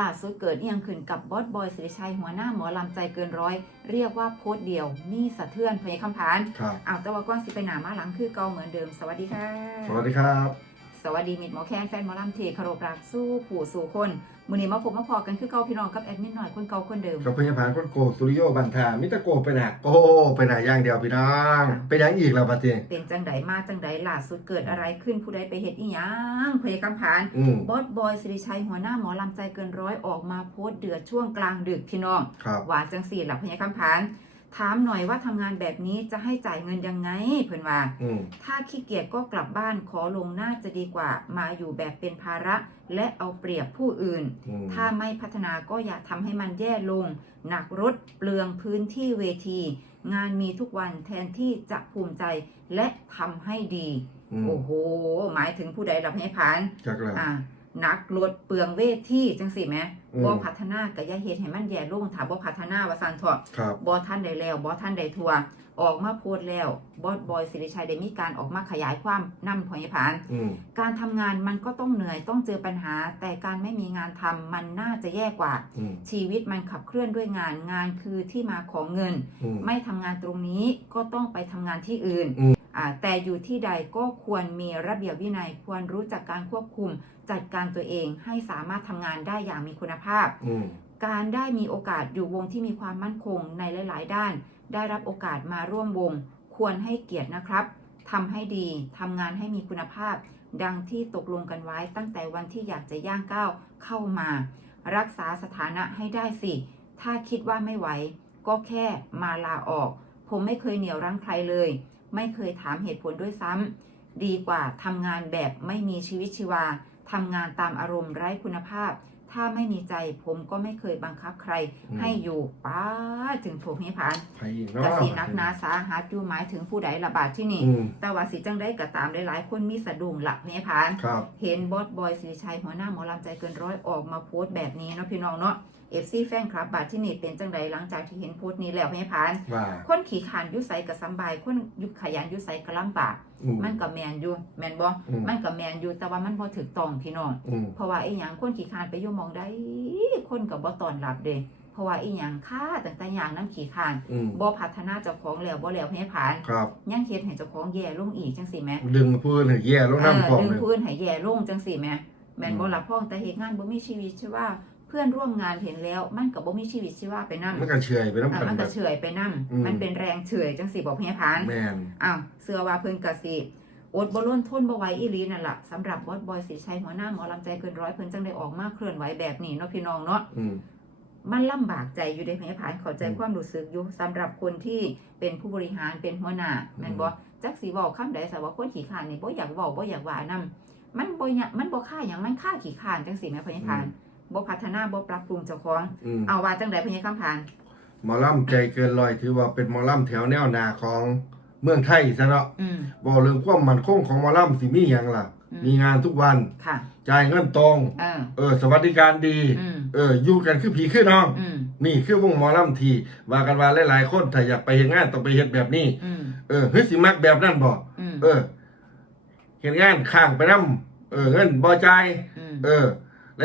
ล่าสุดเกิดเอียงขึ้นกับบอสบอยสิริชัยหัวหน้าหมอลำใจเกินร้อย เรียกว่าโพสต์เดียว มีสะเทือนพยคำผานครับอ้าวแต่ว่าก้อนสิไปหนามาหลังคือเก่าเหมือนเดิม สวัสดีค่ะ สวัสดีครับ สวัสดีมิตรหมอแคนแฟนหมอลำเทคารพรักสู้ผู้สู่คนมือนี้มาพบมาพอกันคือเก่าพี่น้องกับแอดมินหน่อยคนเก่าคนเดิมกับพยาบาลคนโกสตูดิโอบันทามิตรโกไปหนักโกไปหนักอย่างเดียวพี่น้องไปยังอีกแล้วปะเจเป็นจังไดมาจังไดล่าสุดเกิดอะไรขึ้นผู้ใดไปเฮ็ดอีหยังพยคำผานอืมบอสบอยสิริชัยหัวหน้าหมอลำใจเกินร้อยออกมาโพสต์เดือดช่วงกลางดึกพี่น้องครับว่าจังสี่หลับพยาคำผาน ถามหน่อยว่าทำงานแบบนี้จะให้จ่ายเงินยังไงเพื่อนว่าอืมถ้าขี้เกียจก็กลับบ้านขอลงน่าจะดีกว่า มาอยู่แบบเป็นภาระและเอาเปรียบผู้อื่นอืมถ้าไม่พัฒนาก็อย่าทำให้มันแย่ลง หนักรถเปลืองพื้นที่เวที งานมีทุกวันแทนที่จะภูมิใจและทำให้ดีอืมโอ้โห หมายถึงผู้ใดหลับให้ผานจักแล้วอ่า นักรถเปลืองเวทีจังสิแหมอืม บ่พัฒนาก็อย่าเฮ็ดให้มันแย่ลงถ้าบ่พัฒนาว่าซั่นเถอะ ครับบ่ทันได้แล้วบ่ทันได้ทัวออกมาโพสต์แล้วบอสบอยสิริชัยได้มีการออกมาขยายความนำพอยผาน อืม การทำงานมันก็ต้องเหนื่อยต้องเจอปัญหา แต่การไม่มีงานทำมันน่าจะแย่กว่า อืม ชีวิตมันขับเคลื่อนด้วยงานงานคือที่มาของเงิน อืม ไม่ทำงานตรงนี้ก็ต้องไปทำงานที่อื่น อืมอ่า แต่อยู่ที่ใดก็ควรมีระเบียบวินัยควรรู้จักการควบคุม จัดการตัวเองให้สามารถทำงานได้อย่างมีคุณภาพอืมการได้มีโอกาสอยู่วงที่มีความมั่นคงในหลาย ๆ ด้าน ได้รับโอกาสมาร่วมวง ควรให้เกียรตินะครับทำให้ดีทำงานให้มีคุณภาพ ดังที่ตกลงกันไว้ตั้งแต่วันที่อยากจะย่างก้าวเข้ามา รักษาสถานะให้ได้สิ ถ้าคิดว่าไม่ไหว ก็แค่มาลาออก ผมไม่เคยเหนี่ยวรั้งใครเลย ไม่เคยถามเหตุผลด้วยซ้ำดีกว่าทำงานแบบไม่มีชีวิตชีวาทำงานตามอารมณ์ไร้คุณภาพ ถ้าไม่มีใจผมก็ไม่เคยบังคับใคร อืม ให้อยู่ป้าดถึงถูกนิพพานไปอีกเนาะกสีนักหนาสาหัสอยู่หมายถึงผู้ใดระบาดที่นี่ อืมแต่ว่าสิจังได้กระตามหลายๆ คนมีสะดุ้งหลับนิพพาน ครับ เห็นบอสบอยสิริชัยหัวหน้าหมอลำใจเกินร้อยออกมาโพสต์แบบนี้เนาะพี่น้องเนาะ เอฟซีแฟนคลับ บาดที่นี่เป็นจังใดหลังจากที่เห็นโพสต์นี้แล้วนิพพาน ว่าคนขี่ขานอยุใสกับสำบาย คนยุขยันอยุใสกับลำบาก อืม มันกับแมนอยู่แมนบ่อืม มันกับแมนอยู่แต่ว่ามันบ่ถึกต้องพี่น้อง อืม เพราะว่าไอ้หยังคนขี่คร้านไปอยู่หมองได้คนกับบ่ตอนรับเด้เพราะว่าไอ้หยังค่าตั้งแต่อย่างน้ำขี่คร้านอืมบ่พัฒนาเจ้าของแล้วบ่แล้วให้ผ่านครับยังเฮ็ดให้เจ้าของแย่ลงอีกจังซี่แหมดึงพื้นให้แย่ลงเออน้ำของดึงเลย พื้นให้แย่ลงจังซี่แหมแม่นบ่อืมล่ะพ้องแต่เฮ็ดงานบ่มีชีวิตชีว่าเพื่อนร่วมงานเห็นแล้ว มันก็บ่มีชีวิตชีวาไปนำมันก็เฉอยไปน้ำอะกันมันแบก็บ เฉอยไปนํอืม มันเป็นแรงเฉอยจังซี่บอกให้ผ่าน แม่นอ้าวเสื้อว่าเพิ่นก็สิอดบ่ล้นทนบ่ไหวอีหลีนั่นล่ะสำหรับบอสบอยสิชัยหัวหน้าหมอลำใจเกินร้อยเพิ่นจังได้ออกมาเคลื่อนไหวแบบนี้เนาะพี่น้องเนาะอืม มันลำบากใจอยู่ในพยาผานเข้าใจอืมความรู้สึกอยู่สำหรับคนที่เป็นผู้บริหารเป็นหัวหน้าแม่นบ่จักสิเว้าคำใดซะว่าคนขี้ข้านนี่บ่อยากเว้าบ่อยากว่านํมันบ่อยากมันบ่ค่าหยังมันค่าขี้ข้านจังซี่แม่พยาผาน บ่พัฒนาบ่ปรับปรุงเจ้าของ อืมเอาว่าจังไดพยาคำผาน หมอลำใจเกินร้อยถือว่าเป็นหมอลำแถวแนวหนาของเมืองไทยซะเนาะอืม บอกเรื่องความมั่นคงของหมอลำสิมีอย่างล่ะ อืม มีงานทุกวันค่ะ จ่ายเงินตรง เออ เออ สวัสดิการดี อืม เออ อยู่กันคือผีคือน้อง อืม นี่คือวงหมอลำที่ว่ากันว่าหลายๆคนถ้าอยากไปเฮ็ดงานต้องไปเฮ็ดแบบนี้ อืม เออเฮ้ยสิมักแบบนั้นบ่อืม เออเฮ็ดงานข้างไปนํเออ เงินบ่จ่ายอืม เออ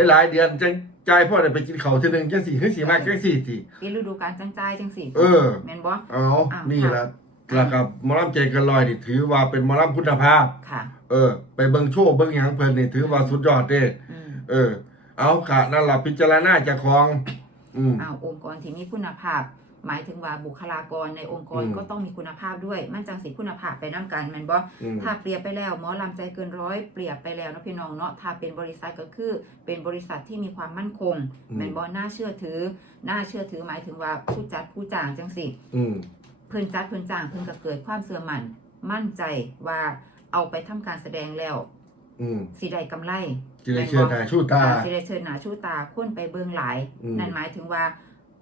หลายๆเดือนจังจ่ายพ่อได้ไปกินข้าวเทื่อนึงจังซี่เฮ้ยสิมักจังซี่ติปีฤดูกาลจังใจายจังซี่เออ แม่นบ่ เอาอ้าวนี่ค่ะละแล้วกับหมอลำใจเกันลอยนี่ถือว่าเป็นหมอลำคุณภาพ ค่ะ เออ ไปเบิ่งโชว์เบิ่งหยังเพิ่นนี่ถือว่าสุดยอดเด้ อืมเออ เอาค่ะนั่นล่ะพิจารณาเจากของ อืมอ้าวองค์กรที่มีคุณภาพ หมายถึงว่าบุคลากรในองค์กรอืมก็ต้องมีคุณภาพด้วย มันจังสิคุณภาพไปน้กันแมันบ่อืมถ้าเปรียบไปแล้วหมอลำใจเกินร้อยเปรียบไปแล้วเนาะพี่น้องเนาะถ้าเป็นบริษัทก็คือเป็นบริษัทที่มีความมั่นคงอืมแมันบ่น่าเชื่อถือ น่าเชื่อถือหมายถึงว่าผู้จัดผู้จ้างจังสิอืมเพิ่นจัดเพิ่นจ้างเพิ่นก็เกิดความเชื่อมั่นมั่นใจว่าเอาไปทำการแสดงแล้วอืมสิได้กำไรจิได้เชื่อตาชูตาอ่สิได้เชิญหนาชูตาคนไปเบิงหลายอืมนั่นหมายถึงว่า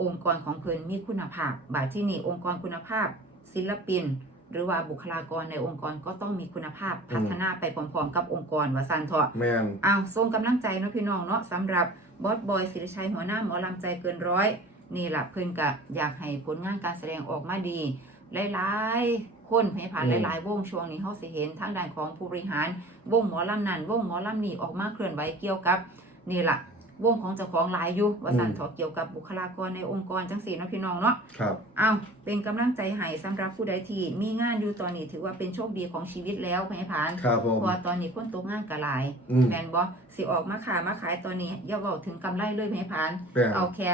องค์กรของเพิ่นมีคุณภาพ บาดที่นี่องค์กรคุณภาพ ศิลปิน หรือว่าบุคลากรในองค์กรก็ต้องมีคุณภาพพัฒนาไปพร้อมๆ กับองค์กรว่าซันเถาะแม่นอ้าวส่งกำลังใจเนาะพี่น้องเนาะสำหรับบอสบอยสิริชัยหัวหน้าหมอลำใจเกินร้อยนี่ล่ะเพิ่นก็อยากให้ผลงานการแสดงออกมาดี หลายๆ คนให้ผ่านอืมหลายๆ วงช่วงนี้เฮาสิเห็นทางด้านของผู้บริหาร วงหมอลำนั้นวงหมอลำนี้ออกมาเคลื่อนไหวเกี่ยวกับ นี่ล่ะ วงของเจ้าของหลายอยู่ว่าสันอืมถอเกี่ยวกับบุคลากรในองค์กรจังสี่เนาะพี่น้องเนาะครับเอาเป็นกำลังใจให้สำหรับผู้ใดที่มีงานอยู่ตอนนี้ถือว่าเป็นโชคดีของชีวิตแล้วพญพานครับผมเพราะว่าตอนนี้คนตกงานกะหลายอืมแมนบอสิออกมาขายมาขายตอนนี้อย่าบอกถึงกำไรเลยพญพานแปลงเอาแค่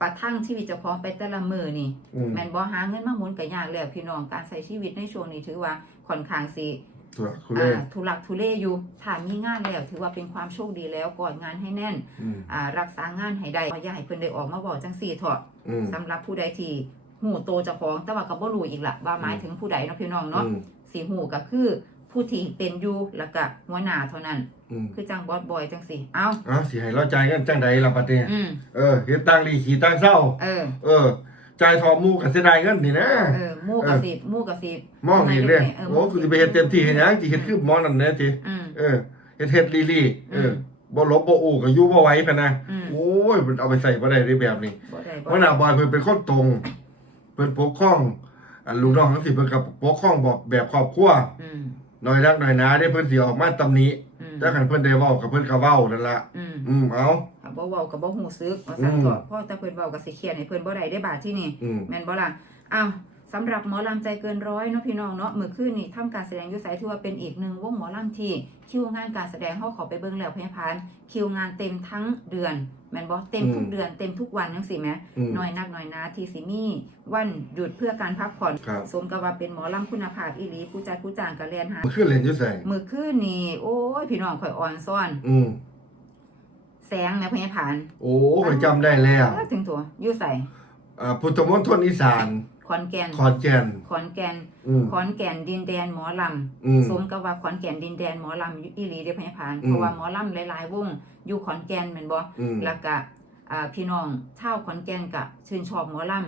ประทังชีวิตเจ้าของไปแต่ละมือนี่อืมแมนบอหาเงินมาหมุนกับยากแล้วพี่น้องการใช้ชีวิตในช่วงนี้ถือว่าค่อนข้างสิ ตัวคุณเล่อ่าทุลักทุเลอยู่ถ้ามีงานแล้วถือว่าเป็นความโชคดีแล้วก่อนงานให้แน่นอืมอ่ารักษางานให้ได้อย่าให้เพิ่นได้ออกมาบอกจังสี่เถอะอืม สำหรับผู้ใดที่หูโตเจ้าของแต่ว่าก็บ่รู้อีกละว่าหมายถึงผู้ใดเนาะพี่น้องเนาะอืมสีหูก็คือผู้ที่เป็นอยู่แล้วก็หัวหน้าเท่านั้น อืมคือจังบอสบอยจังสี่เอาอะสิให้เราจ่ายกันจังใดล่ะบัดนี้อืมเออเฮ็ดตังดีขี่ตังเศร้า เออ เออ จ่ายทอหมู่ก็เสียดายเงินนี่นะ เออหมู่กับสิบหมู่กับสิบมองอีกเด้เออโอ้คือสิไปเฮ็ดเต็มที่เฮ็ดหยังสิเฮ็ดคือหมอนั่นแหละติอืม เออเฮ็ดเฮ็ดลีลีเออมบ่ลบบ่อู้ก็อยู่บ่ไหวพะนะอืม โอ้ยมันเอาไปใส่บ่ได้ในแบบนี้บ่ได้บ่หัวหน้าบอยเพิ่นเป็นคนตรงเพิ่นปกครองอันลูกน้องทั้งสิเพิ่นก็ปกครองแบบแบบครอบครัว อืมน้อยนักน้อยหนาได้เพิ่นสิออกมาตำหนิอืม แต่คันเพิ่นได้เว้ากับเพิ่นก็เว้านั่นล่ะอืมอืมเอาถ้าบ่เว้าก็บ่ฮู้ซึกว่าซั่นอืม ก็เพราะแต่เพิ่นเว้าก็สิเครียดให้เพิ่นบ่ได้ได้บาดที่นี่อืม แม่นบ่ล่ะอ้าว สำหรับหมอลำใจเกินร้อยเนาะพี่น้องเนาะเมื่อคืนนี่ทำการแสดงอยุไสถือว่าเป็นอีกหนึ่งวงหมอลำที่คิวงานการแสดงเฮาเขอไปเบิ่งแล้วพยาพานคิวงานเต็มทั้งเดือนแม่นบ่เต็มทุกเดือนเต็มทุกวันจังซี่แหมอืมน้อยนักน้อยนาที่สิมีวันหยุดเพื่อการพักผ่อนครับสมกับว่าเป็นหมอลำคุณภาพอีหลีผู้จัดผู้จ้างก็เรียนหามันขึ้นเล่นอยู่ไสเมื่อคืนนี่โอ้ยพี่น้องข่อยอ่อนซ่อนอืมแสงแม่พยาพานโอ้ข่อยจำได้แล้วถึงตัวอยู่ใส่อ่าพุทธมณฑลอีสาน ขอนแก่นขอนแก่น ขอนแก่นอืม ขอนแก่นดินแดนหมอลำอืมสมกับว่าขอนแก่นดินแดนหมอลำอยู่อีหลีเด้อพญาพานอืม เพราะว่าหมอลำหลายๆวงอยู่ขอนแก่นแม่นบ่อืมแล้วก็อ่าพี่น้องชาวขอนแก่นก็ชื่นชอบหมอลแม่น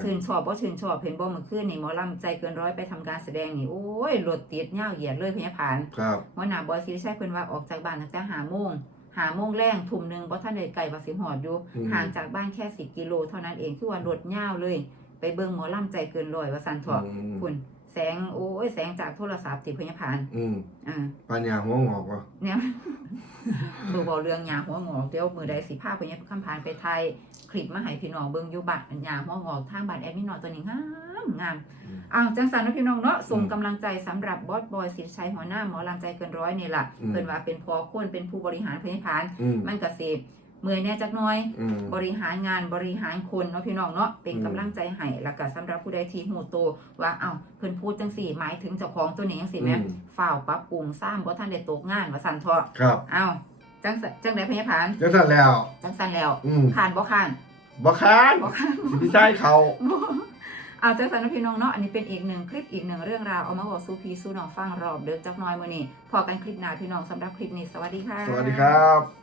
ำชื่นชอบบ่ชื่นชอบเห็นบ่เมื่อคืนนี่หมอลำใจเกินร้อยไปทำการแสดงนี่โอ้ยรถติดยาวเหยียดเลยพญาพานครับ หัวหน้าบอยศิริชัยเพิ่นว่าออกจากบ้านตั้งแต่5โมง5โมงแรงทุ่มหนึงบ่ทันได้ไกลว่าสิฮอดอยู่อืม ห่างจากบ้านแค่ 10 กิโลเท่านั้นเองคือว่ารถยาวเลย ไปเบิ่งหมอลำใจเกินร้อยว่าซั่นเถาะอืม คุณแสงโอ้ยแสงจากโทรศัพท์ติพญาพานอืมอ่า ปัญญาหัวงอกวะเนี่ยดูบอเรื่องยาหัวงอกเดี๋ยวมือใดสิพาไปเนี่ยคำพานไปไทยคลิปมาให้พี่น้องเบิ่งอยู่บัตรยาหัวงอกทางบัตรแอดมินนอยตัวนี้งามงามอ้าวจังสันเนาะพี่น้องเนาะส่งกำลังใจสำหรับบอสบอยสิริชัยหัวหน้าหมอลำใจเกินร้อยนี่ล่ะเพิ่นว่าเป็นพอคนเป็นผู้บริหารพยาพานอืมมันก็สิ เมื่อยแน่จักหน้อย อืม บริหารงานบริหารคนเนาะพี่น้องเนาะเป็นอืม กำลังใจให้แล้วก็สำหรับผู้ใดที่หูโตว่าเอ้าเพิ่นพูดจังสี่หมายถึงเจ้าของตัวนี้จังสี่แหมอืมฝ่าวปรับปรุงสร้างบ่ทันได้ตกงานว่าสั่นเถาะครับเอ้าจังสจังได๋พญาพานจังซั่นแล้ว จังสั่นแล้วอืมขานบ่ขานบ่ค้านบ่ขาน สิพี่ชายเขาบ่เอาจังสั่นเนาะพี่น้องเนาะ อันนี้เป็นอีกหนึ่งคลิปอีกหนึ่งเรื่องราวเอามาบอกสู่พี่สู่น้องฟังรอบเดึกจักหน่อยมื้อนี้พอกันคลิปหน้าพี่น้องสำหรับคลิปนี้สวัสดีค่ะ สวัสดีครับ